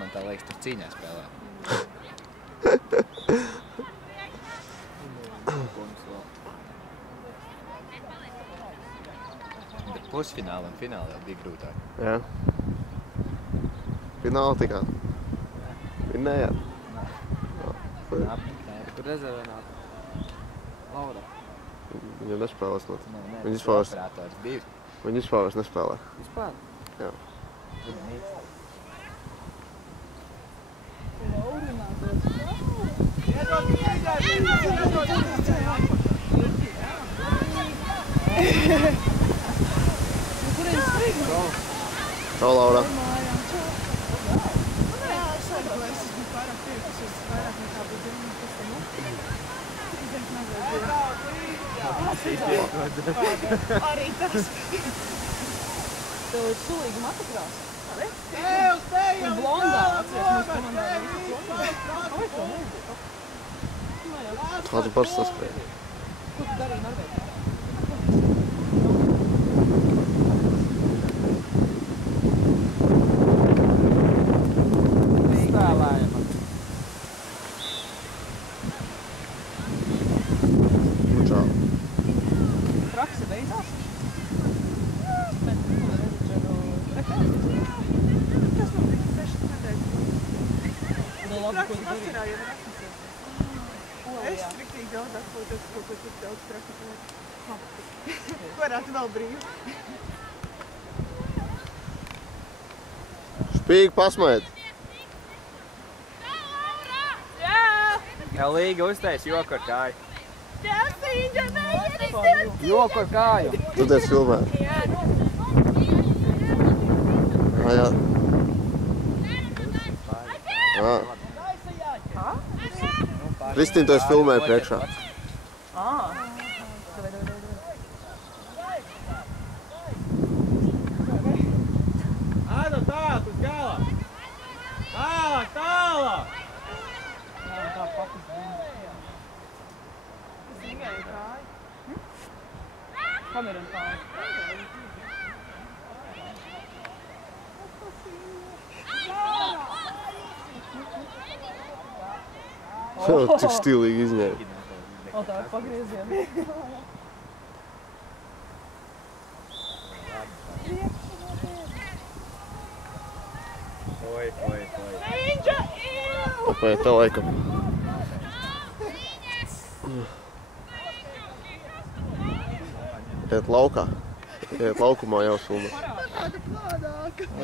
Man tā liekas, tur cīņā spēlē. Bet pusfināli un fināli jau bija grūtāk. Jā. Fināli tikā. Vinnējāt? Nē. Tur rezervē nāk. Laura. Viņa nespēlēs not. Viņa operators bija. Viņa vispār vairs nespēlē. Vispār? Jā. Viņa mīts. Čau, Laura. Arī tas. Tev ir sulīga matokrāsa. Un blondā atceries mums komandā. Kāds pats saskrēja? Ko tu darīji Norvēģijā? Spēlējama. Nu, čau. Prakse beidzās? Es striktīgi daudz atpūtos, ko tik daudz praktikot. Varētu vēl brīvi. Špīgi pasmēt. Jā, Līga uztais joku ar kāju. Jāsīņa, Joku ar kāju. Tu tiec filmē. Jā. Kristīna, tu esi filmēja priekšā. Āda tālāk uz galā! Tālāk, tālāk! Kamera un kāja. Cik stilīgi izņēma. O, tā ir pagrieziena. Oi. Tāpēc tā laikam. Iet laukā. Iet laukumā jau filmē.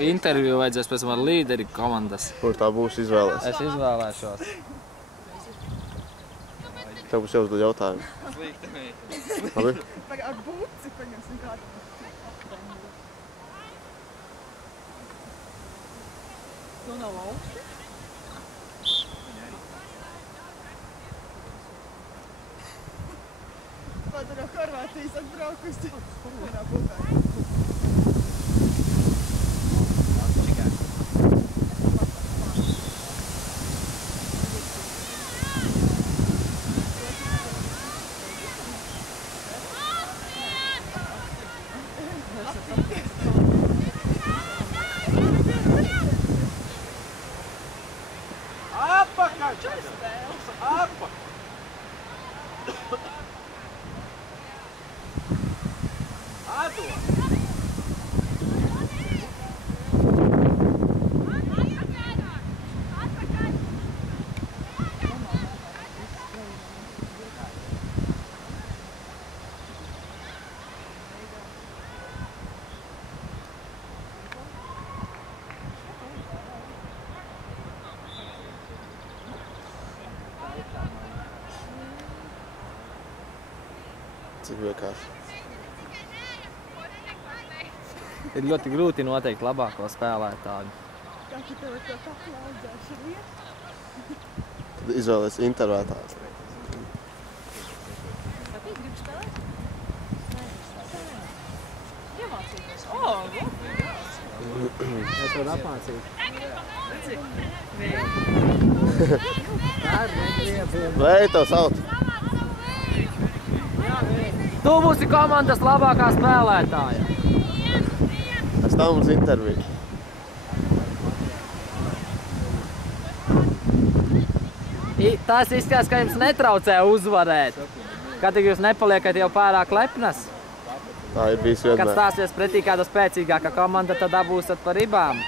Interviju vajadzēs pēc tam ar līderi komandas. Kur tā būs izvēlēs? Es izvēlēšos. Tev būs jāuzdod jautājumu. Labi? Ar būci paņemsim kādu. Tu nav augsti? Pat no Horvātijas atbraukusi. Vienā būtā. Apakaļ! Apakaļ! Atdod! Cik vienkārši. Ir ļoti grūti noteikt labāko spēlētāju. Kā tu tev ar to kaplaudzēšu iet? Tad izvēlēs intervētājs. Kāpēc gribi spēlēt? Iemācīties. Es varu apmācīt. Vēj, tev sauc. Tu būsi komandas labākā spēlētāja. Es tam uz interviju. Tas izskatās, ka jums netraucē uzvarēt. Kad tik jūs nepaliekat jau pārāk lepnas? Tā ir bijis Kad vienmēr. stāsies pretī kāda spēcīgāka komanda, tad dabūsat par ribām.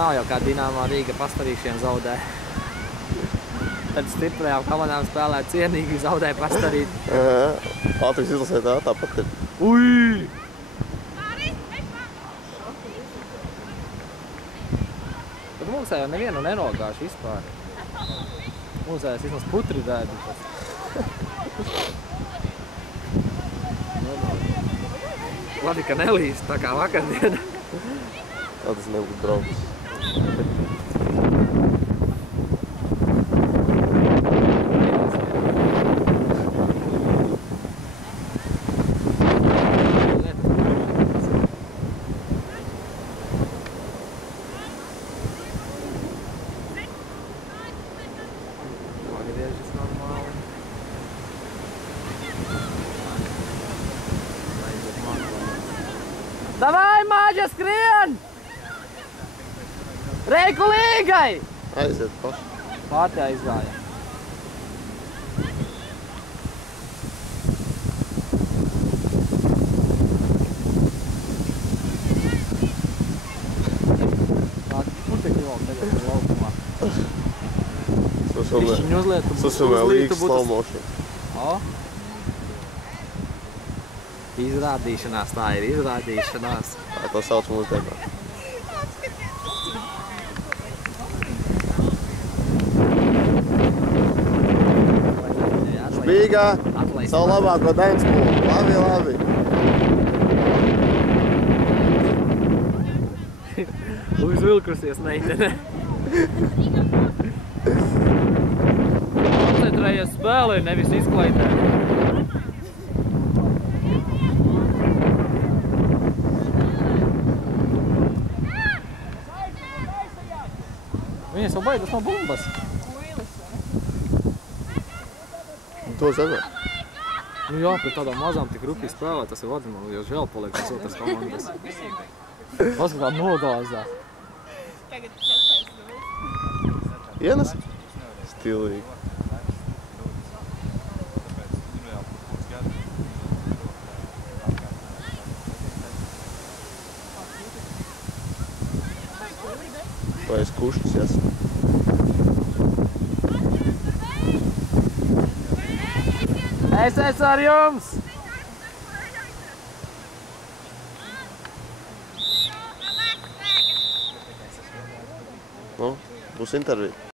Nav jau kā Dinamo Rīga pastarīšiem zaudē. Tad stiprajām komandām spēlē cienīgi, zaudē pastarīt. Latvijas izlasē tāpat ir. Ui! Bet mūsē jau nevienu nenogāšu vispār. Mūsējās vismaz putri rēdušas. Labi, ka nelīst tā kā vakardiena. Tā tas nebūtu brauks. Pagriežas normāli. Davai, Māģa, skrien! Reiku līgai! Aiziet paši. Pati aizgāja. Kur te jau tagad ir laukumā? Višķiņu uzlietu. Sasumē līgas slow motion. O? Izrādīšanās, tā ir izrādīšanās. Tā to sauc mūsdienā. Špīgā, savu labāko danspūlu. Labi, labi. Uzvilkusies meitene. Koncentrējies spēlē, nevis izklaidē. Viņas jau baidas no bumbas. To zemē. Nu jā, pret tādām mazām tik rupīgi spēlē, tas ir vadinām, jo žēl paliek tas otras komandas. Paskatā nogāzā. Ienes? Stilīgi. Vai es kušķis esmu? Es esmu ar jums! Nu, būs intervija.